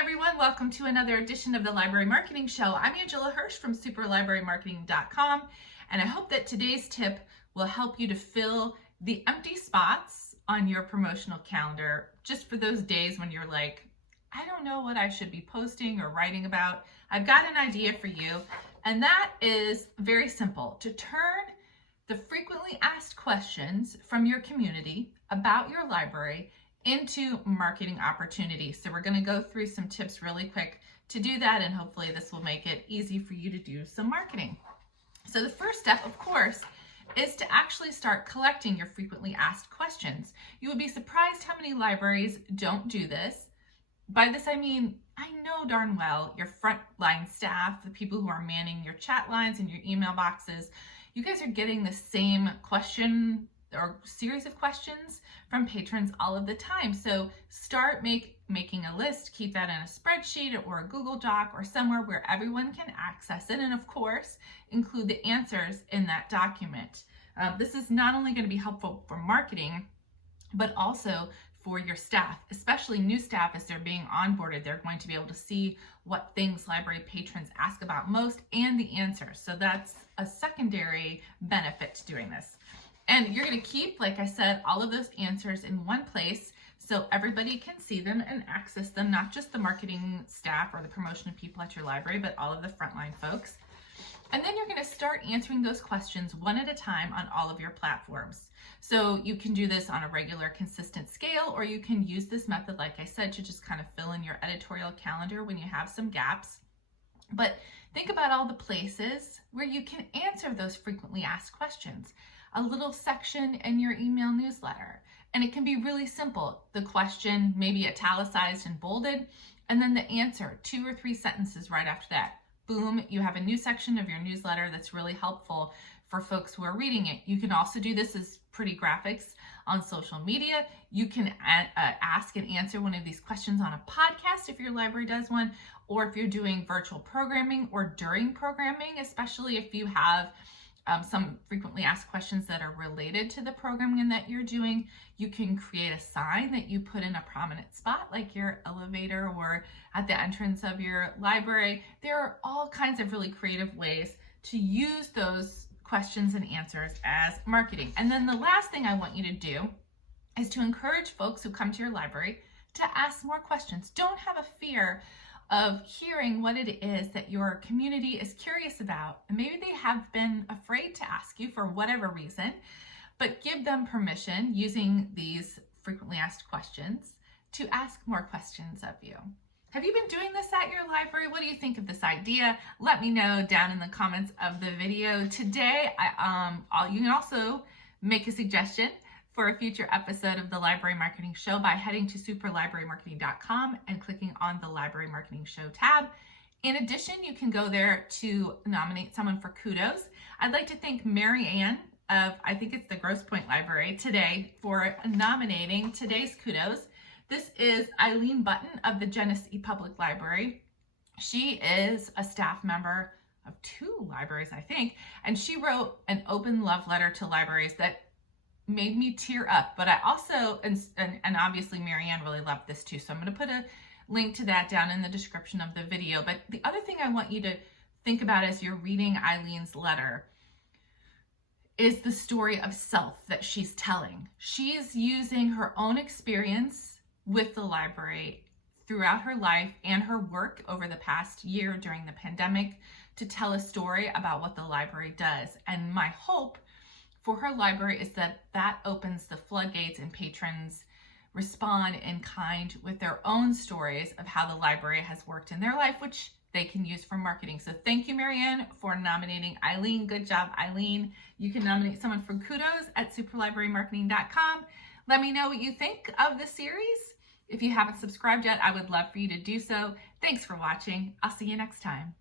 everyone, welcome to another edition of the Library Marketing Show. I'm Angela Hursh from superlibrarymarketing.com, and I hope that today's tip will help you to fill the empty spots on your promotional calendar just for those days when you're like, I don't know what I should be posting or writing about. I've got an idea for you, and that is very simple: to turn the frequently asked questions from your community about your library into marketing opportunities. So we're going to go through some tips really quick to do that, and hopefully this will make it easy for you to do some marketing. So the first step, of course, is to actually start collecting your frequently asked questions. You would be surprised how many libraries don't do this. By this I mean, I know darn well your frontline staff, the people who are manning your chat lines and your email boxes, you guys are getting the same question or series of questions from patrons all of the time. So start making a list, keep that in a spreadsheet or a Google Doc or somewhere where everyone can access it. And of course, include the answers in that document. This is not only going to be helpful for marketing, but also for your staff, especially new staff as they're being onboarded. They're going to be able to see what things library patrons ask about most and the answers. So that's a secondary benefit to doing this. And you're going to keep, like I said, all of those answers in one place so everybody can see them and access them, not just the marketing staff or the promotion people at your library, but all of the frontline folks. And then you're going to start answering those questions one at a time on all of your platforms. So you can do this on a regular, consistent scale, or you can use this method, like I said, to just kind of fill in your editorial calendar when you have some gaps. But think about all the places where you can answer those frequently asked questions. A little section in your email newsletter. And it can be really simple. The question may be italicized and bolded, and then the answer, 2 or 3 sentences right after that. Boom, you have a new section of your newsletter that's really helpful for folks who are reading it. You can also do this as pretty graphics on social media. You can ask and answer one of these questions on a podcast if your library does one, or if you're doing virtual programming or during programming, especially if you have some frequently asked questions that are related to the programming that you're doing. You can create a sign that you put in a prominent spot, like your elevator or at the entrance of your library. There are all kinds of really creative ways to use those questions and answers as marketing. And then the last thing I want you to do is to encourage folks who come to your library to ask more questions. Don't have a fear of hearing what it is that your community is curious about. And maybe they have been afraid to ask you for whatever reason, but give them permission using these frequently asked questions to ask more questions of you. Have you been doing this at your library? What do you think of this idea? Let me know down in the comments of the video. Today, you can also make a suggestion for a future episode of the Library Marketing Show by heading to superlibrarymarketing.com and clicking on the Library Marketing Show tab. In addition, you can go there to nominate someone for kudos. I'd like to thank Mary Ann of, I think it's the Grosse Pointe Library today, for nominating today's kudos. This is Eileen Button of the Genesee Public Library. She is a staff member of 2 libraries, I think, and she wrote an open love letter to libraries that made me tear up. But I also, and obviously Marianne really loved this too, so I'm going to put a link to that down in the description of the video. But the other thing I want you to think about as you're reading Eileen's letter is the story of self that she's telling. She's using her own experience with the library throughout her life and her work over the past year during the pandemic to tell a story about what the library does. And my hope for her library is that that opens the floodgates and patrons respond in kind with their own stories of how the library has worked in their life, which they can use for marketing. So thank you, Marianne, for nominating Eileen. Good job, Eileen. You can nominate someone for kudos at superlibrarymarketing.com. Let me know what you think of the series. If you haven't subscribed yet, I would love for you to do so. Thanks for watching. I'll see you next time.